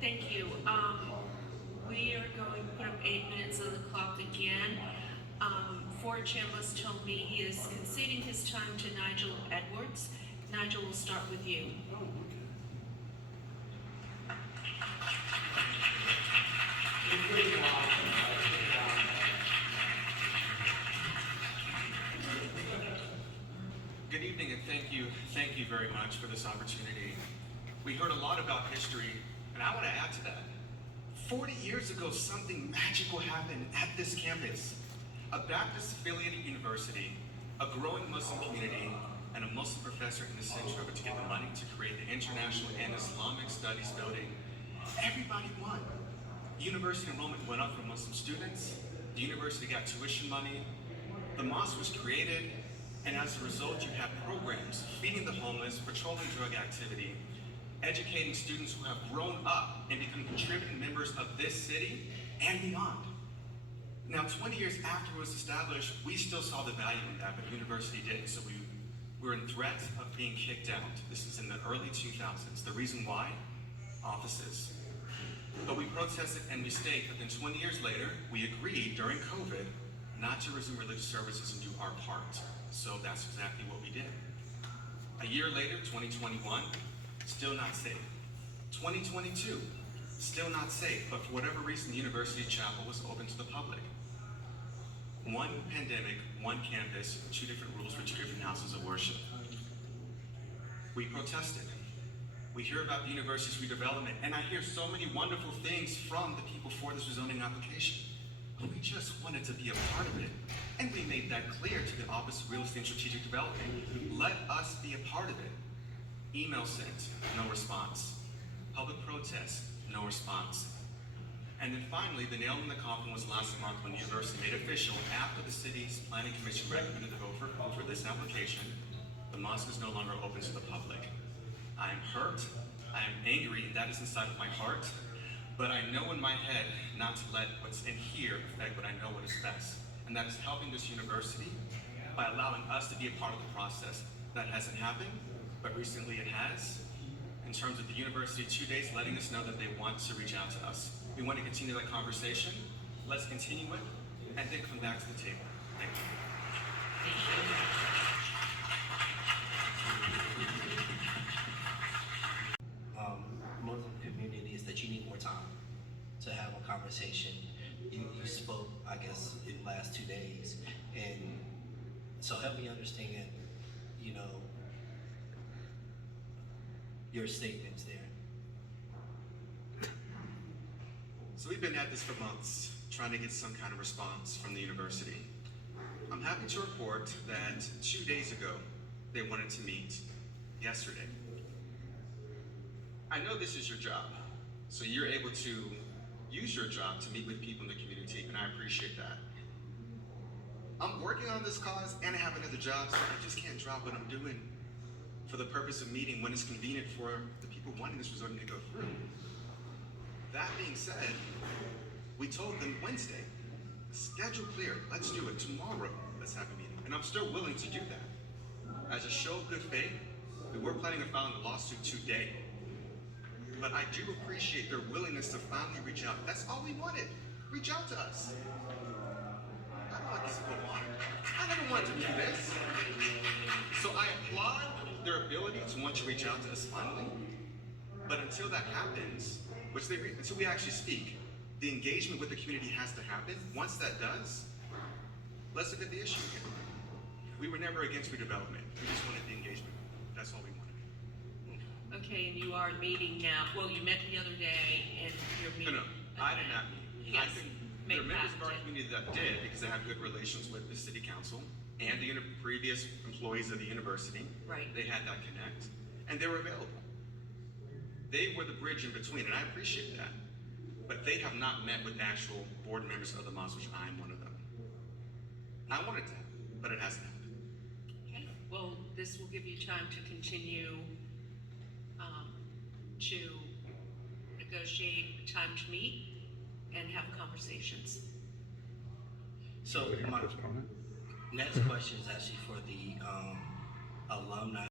Thank you. We are going to put up 8 minutes on the clock again. Ford Chambliss told me he is conceding his time to Nigel Edwards. Nigel, will start with you. Good evening, and thank you very much for this opportunity. We heard a lot about history, and I want to add to that. 40 years ago, something magical happened at this campus. A Baptist-affiliated university, a growing Muslim community, and a Muslim professor in the center of it to get the money to create the International and Islamic Studies building. Everybody won. University enrollment went up for Muslim students. The university got tuition money. The mosque was created. And as a result, you have programs feeding the homeless, patrolling drug activity, educating students who have grown up and become contributing members of this city and beyond. Now, 20 years after it was established, we still saw the value in that, but the university didn't. So we were in threat of being kicked out. This is in the early 2000s. The reason why? Offices. But we protested and we stayed. But then 20 years later, we agreed during COVID not to resume religious services and do our part. So that's exactly what we did. A year later, 2021, still not safe. 2022, still not safe, but for whatever reason, the university chapel was open to the public. One pandemic, one campus, two different rules for two different houses of worship. We protested. We hear about the university's redevelopment, and I hear so many wonderful things from the people for this rezoning application. But we just wanted to be a part of it. And we made that clear to the Office of Real Estate and Strategic Development. Let us be a part of it. Email sent, no response. Public protest, no response. And then finally, the nail in the coffin was last month when the university made official, after the city's planning commission recommended to go for this application, the mosque is no longer open to the public. I am hurt, I am angry, and that is inside of my heart. But I know in my head not to let what's in here affect what I know what is best. And that is helping this university by allowing us to be a part of the process. That hasn't happened, but recently it has. In terms of the university 2 days letting us know that they want to reach out to us. We want to continue that conversation. Let's continue it, and then come back to the table. Thank you. Muslim communities that you need more time to have a conversation. You spoke, I guess, in the last 2 days, and so help me understand, your statements there. So we've been at this for months, trying to get some kind of response from the university. I'm happy to report that 2 days ago, they wanted to meet yesterday. I know this is your job, so you're able to use your job to meet with people in the community, and I appreciate that. I'm working on this cause, and I have another job, so I just can't drop what I'm doing for the purpose of meeting when it's convenient for the people wanting this rezoning to go through. That being said, we told them Wednesday, schedule clear, let's do it. Tomorrow, let's have a meeting. And I'm still willing to do that. As a show of good faith, we were planning on filing a lawsuit today. But I do appreciate their willingness to finally reach out. That's all we wanted. Reach out to us. I don't like this go on. I never wanted to do this. So I applaud their ability to want to reach out to us finally. But until that happens, until we actually speak, the engagement with the community has to happen. Once that does, let's look at the issue again. We were never against redevelopment. We just wanted the engagement. That's all we wanted. Okay, and you are meeting now. Well, you met the other day, and you're meeting. No, I did not meet. Yes, I think there are members of our community that did, because they have good relations with the city council and the previous employees of the university. Right. They had that connect, and they were available. They were the bridge in between, and I appreciate that. But they have not met with actual board members of the mosque, which I am one of them. I wanted to, but it hasn't happened. Okay. Well, this will give you time to continue to negotiate a time to meet and have conversations. So my next question is actually for the alumni